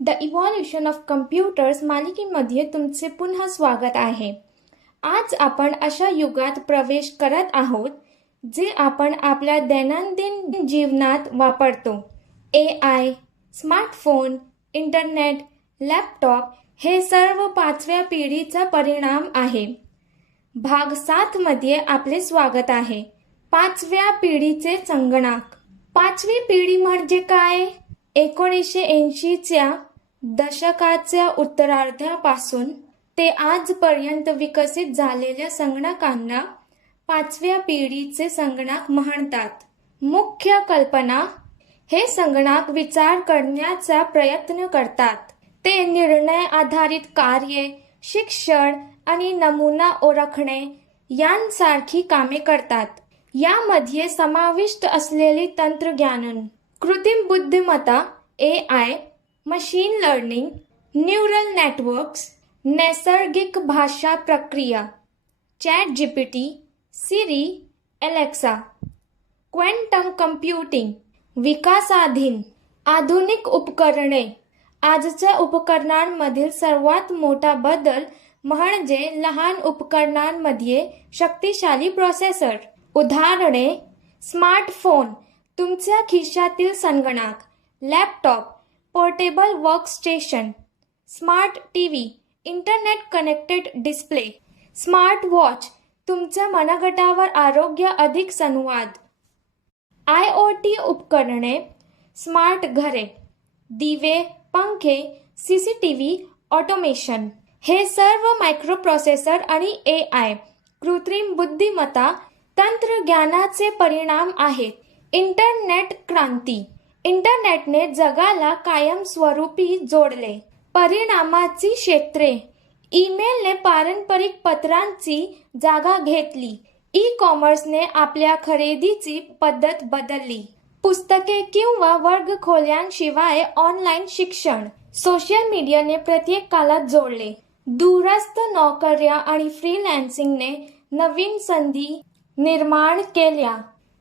The evolution of computers मालिकेमध्ये तुमचे पुन्हा स्वागत आहे. आज आपण अशा युगात प्रवेश करत आहोत जे आपण आपल्या दैनंदिन जीवनात वापरतो. AI, स्मार्टफोन, इंटरनेट, लॅपटॉप हे सर्व 5व्या पिढीचा परिणाम आहे. भाग 7 मध्ये आपले स्वागत आहे. 5व्या पिढीचे संगणक. 5वी पिढी म्हणजे काय? 1980च्या दशकाच्या उत्तरार्धापासून ते आजपर्यंत विकसित झालेल्या संगणकांना 5व्या पिढीचे संगणक म्हणतात. मुख्य कल्पना: हे संगणक विचार करण्याचा प्रयत्न करतात. ते निर्णय आधारित कार्ये, शिक्षण आणि नमुना ओळखणे यांसारखी कामे करतात. यामध्ये समाविष्ट असलेली तंत्रज्ञान: कृत्रिम बुद्धिमत्ता AI, machine learning, neural networks, नैसर्गिक भाषा प्रक्रिया, ChatGPT, सिरी, Alexa, क्वांटम कम्प्युटिंग, विकासाधीन आधुनिक उपकरणे. आजच्या उपकरणांमधील सर्वात मोठा बदल म्हणजे लहान उपकरणांमध्ये शक्तिशाली प्रोसेसर. उदाहरणे: स्मार्टफोन, तुमच्या खिशातील संगणक, laptop, portable workstation, smart TV, internet connected display, smart watch, तुमच्या मनगटावर आरोग्य अधिक संवाद. IoT उपकरणे, स्मार्ट घरे, दिवे, पंखे, CCTV, ऑटोमेशन. हे सर्व मायक्रोप्रोसेसर आणि AI, कृत्रिम बुद्धिमत्ता तंत्रज्ञानाचे परिणाम आहेत. इंटरनेट क्रांती. इंटरनेटने जगाला कायमस्वरूपी जोडले. परिणामाची क्षेत्रे: ईमेलने पारंपरिक पत्रांची जागा घेतली. ई-कॉमर्सने आपल्या खरेदीची पद्धत बदलली. पुस्तके किंवा वर्गखोल्यांशिवाय ऑनलाईन शिक्षण. सोशल मीडियाने प्रत्येकाला जोडले. दूरस्थ नोकऱ्या आणि फ्रीलान्सिंगने नवीन संधी निर्माण केल्या.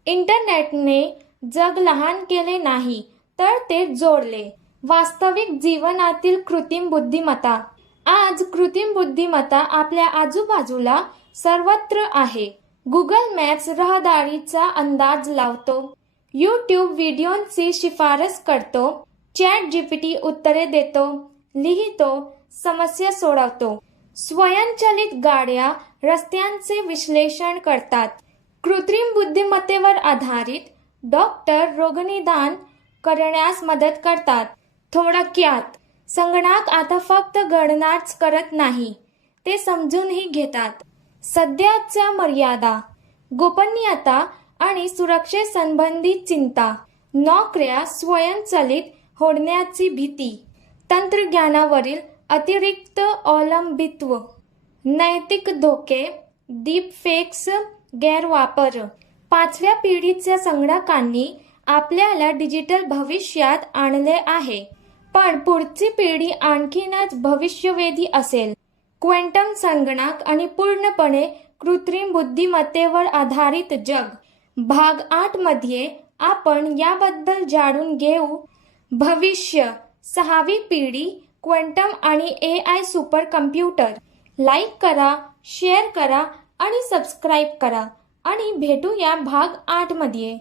इंटरनेटने जग लहान केले नाही, तर ते जोडले. वास्तविक जीवनातील कृत्रिम बुद्धिमत्ता. आज कृत्रिम बुद्धिमत्ता आपल्या आजूबाजूला सर्वत्र आहे. गुगल मॅप्स रहदारीचा अंदाज लावतो. YouTube व्हिडिओंची शिफारस करतो. ChatGPT उत्तरे देतो, लिहितो, समस्या सोडवतो. स्वयंचलित गाड्या रस्त्यांचे विश्लेषण करतात. कृत्रिम बुद्धिमत्तेवर आधारित डॉक्टर रोगनिदान करण्यास मदत करतात. थोडक्यात, संगणक आता फक्त गणनाच करत नाही, ते समजूनही घेतात. सध्याच्या मर्यादा: गोपनीयता आणि सुरक्षेसंबंधी चिंता, नोकऱ्या स्वयंचलित होण्याची भीती, तंत्रज्ञानावरील अतिरिक्त अवलंबित्व, नैतिक धोके, डीपफेक्स गैरवापर. 5व्या पिढीच्या संगणकांनी आपल्याला डिजिटल भविष्यात आणले आहे, पण पुढची पिढी आणखीनच भविष्यवेधी असेल. क्वांटम संगणक आणि पूर्णपणे कृत्रिम बुद्धिमत्तेवर आधारित जग. भाग 8 मध्ये आपण याबद्दल जाणून घेऊ. भविष्य, 6वी पिढी, क्वांटम आणि AI सुपर कम्प्युटर. लाईक करा, शेअर करा आणि सबस्क्राईब करा आणि भेटूया भाग 8 मध्ये.